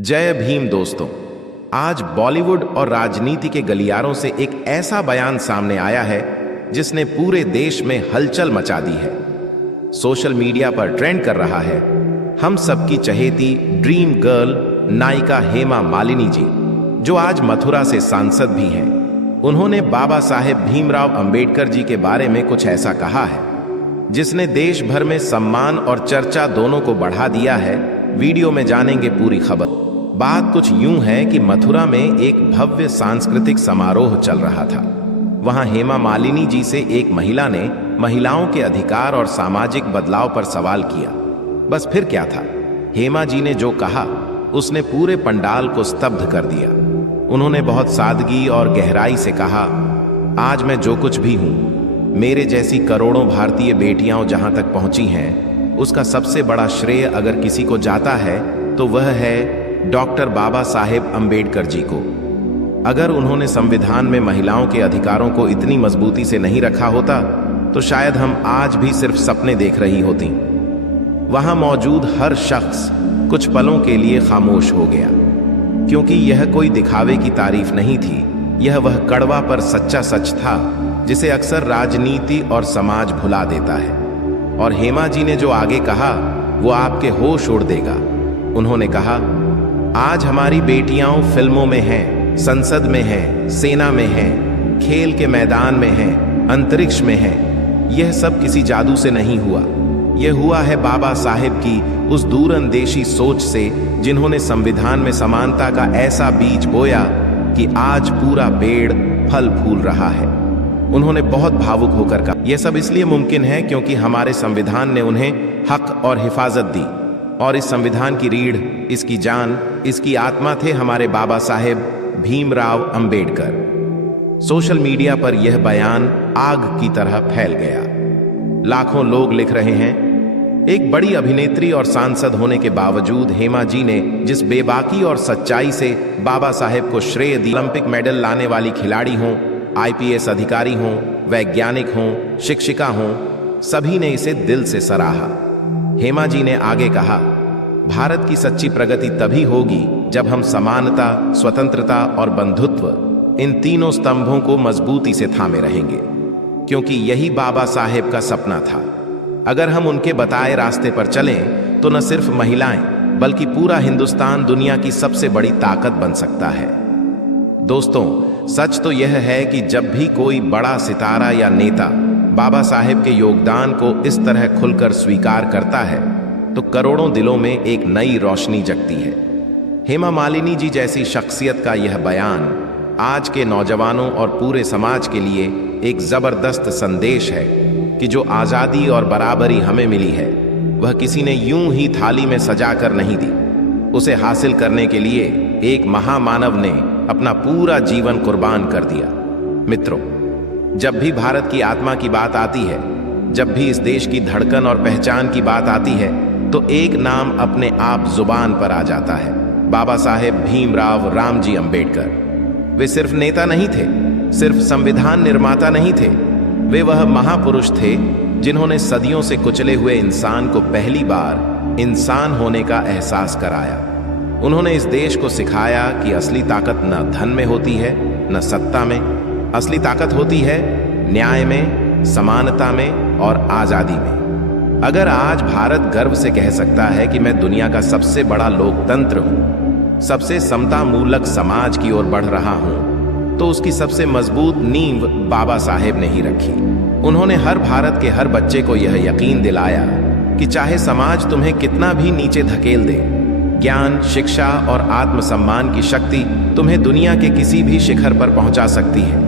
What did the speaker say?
जय भीम दोस्तों। आज बॉलीवुड और राजनीति के गलियारों से एक ऐसा बयान सामने आया है जिसने पूरे देश में हलचल मचा दी है, सोशल मीडिया पर ट्रेंड कर रहा है। हम सबकी चहेती ड्रीम गर्ल नायिका हेमा मालिनी जी, जो आज मथुरा से सांसद भी हैं, उन्होंने बाबा साहेब भीमराव अंबेडकर जी के बारे में कुछ ऐसा कहा है जिसने देश भर में सम्मान और चर्चा दोनों को बढ़ा दिया है। वीडियो में जानेंगे पूरी खबर। बात कुछ यूं है कि मथुरा में एक भव्य सांस्कृतिक समारोह चल रहा था। वहां हेमा मालिनी जी से एक महिला ने महिलाओं के अधिकार और सामाजिक बदलाव पर सवाल किया। बस फिर क्या था, हेमा जी ने जो कहा उसने पूरे पंडाल को स्तब्ध कर दिया। उन्होंने बहुत सादगी और गहराई से कहा, आज मैं जो कुछ भी हूं, मेरे जैसी करोड़ों भारतीय बेटियां जहां तक पहुंची हैं, उसका सबसे बड़ा श्रेय अगर किसी को जाता है तो वह है डॉक्टर बाबा साहेब अंबेडकर जी को। अगर उन्होंने संविधान में महिलाओं के अधिकारों को इतनी मजबूती से नहीं रखा होता तो शायद हम आज भी सिर्फ सपने देख रही होती। वहां मौजूद हर शख्स कुछ पलों के लिए खामोश हो गया, क्योंकि यह कोई दिखावे की तारीफ नहीं थी। यह वह कड़वा पर सच्चा सच था जिसे अक्सर राजनीति और समाज भुला देता है। और हेमा जी ने जो आगे कहा वो आपके होश उड़ देगा। उन्होंने कहा, आज हमारी बेटियां फिल्मों में हैं, संसद में हैं, सेना में हैं, खेल के मैदान में हैं, अंतरिक्ष में हैं। यह सब किसी जादू से नहीं हुआ। यह हुआ है बाबा साहेब की उस दूरंदेशी सोच से, जिन्होंने संविधान में समानता का ऐसा बीज बोया कि आज पूरा पेड़ फल फूल रहा है। उन्होंने बहुत भावुक होकर कहा, यह सब इसलिए मुमकिन है क्योंकि हमारे संविधान ने उन्हें हक और हिफाजत दी, और इस संविधान की रीढ़, इसकी जान, इसकी आत्मा थे हमारे बाबा साहेब भीमराव अंबेडकर। सोशल मीडिया पर यह बयान आग की तरह फैल गया। लाखों लोग लिख रहे हैं, एक बड़ी अभिनेत्री और सांसद होने के बावजूद हेमा जी ने जिस बेबाकी और सच्चाई से बाबा साहेब को श्रेय दी। ओलंपिक मेडल लाने वाली खिलाड़ी हों, आईपीएस अधिकारी हों, वैज्ञानिक हों, शिक्षिका हों, सभी ने इसे दिल से सराहा। हेमा जी ने आगे कहा, भारत की सच्ची प्रगति तभी होगी जब हम समानता, स्वतंत्रता और बंधुत्व, इन तीनों स्तंभों को मजबूती से थामे रहेंगे, क्योंकि यही बाबा साहेब का सपना था। अगर हम उनके बताए रास्ते पर चलें तो न सिर्फ महिलाएं बल्कि पूरा हिंदुस्तान दुनिया की सबसे बड़ी ताकत बन सकता है। दोस्तों, सच तो यह है कि जब भी कोई बड़ा सितारा या नेता बाबा साहेब के योगदान को इस तरह खुलकर स्वीकार करता है तो करोड़ों दिलों में एक नई रोशनी जगती है। हेमा मालिनी जी जैसी शख्सियत का यह बयान आज के नौजवानों और पूरे समाज के लिए एक जबरदस्त संदेश है कि जो आज़ादी और बराबरी हमें मिली है वह किसी ने यूं ही थाली में सजाकर नहीं दी। उसे हासिल करने के लिए एक महामानव ने अपना पूरा जीवन कुर्बान कर दिया। मित्रों, जब भी भारत की आत्मा की बात आती है, जब भी इस देश की धड़कन और पहचान की बात आती है, तो एक नाम अपने आप जुबान पर आ जाता है, बाबा साहेब भीमराव रामजी अंबेडकर। वे सिर्फ नेता नहीं थे, सिर्फ संविधान निर्माता नहीं थे, वे वह महापुरुष थे जिन्होंने सदियों से कुचले हुए इंसान को पहली बार इंसान होने का एहसास कराया। उन्होंने इस देश को सिखाया कि असली ताकत न धन में होती है, न सत्ता में। असली ताकत होती है न्याय में, समानता में और आजादी में। अगर आज भारत गर्व से कह सकता है कि मैं दुनिया का सबसे बड़ा लोकतंत्र हूं, सबसे समतामूलक समाज की ओर बढ़ रहा हूं, तो उसकी सबसे मजबूत नींव बाबा साहेब ने ही रखी। उन्होंने हर भारत के हर बच्चे को यह यकीन दिलाया कि चाहे समाज तुम्हें कितना भी नीचे धकेल दे, ज्ञान, शिक्षा और आत्मसम्मान की शक्ति तुम्हें दुनिया के किसी भी शिखर पर पहुंचा सकती है।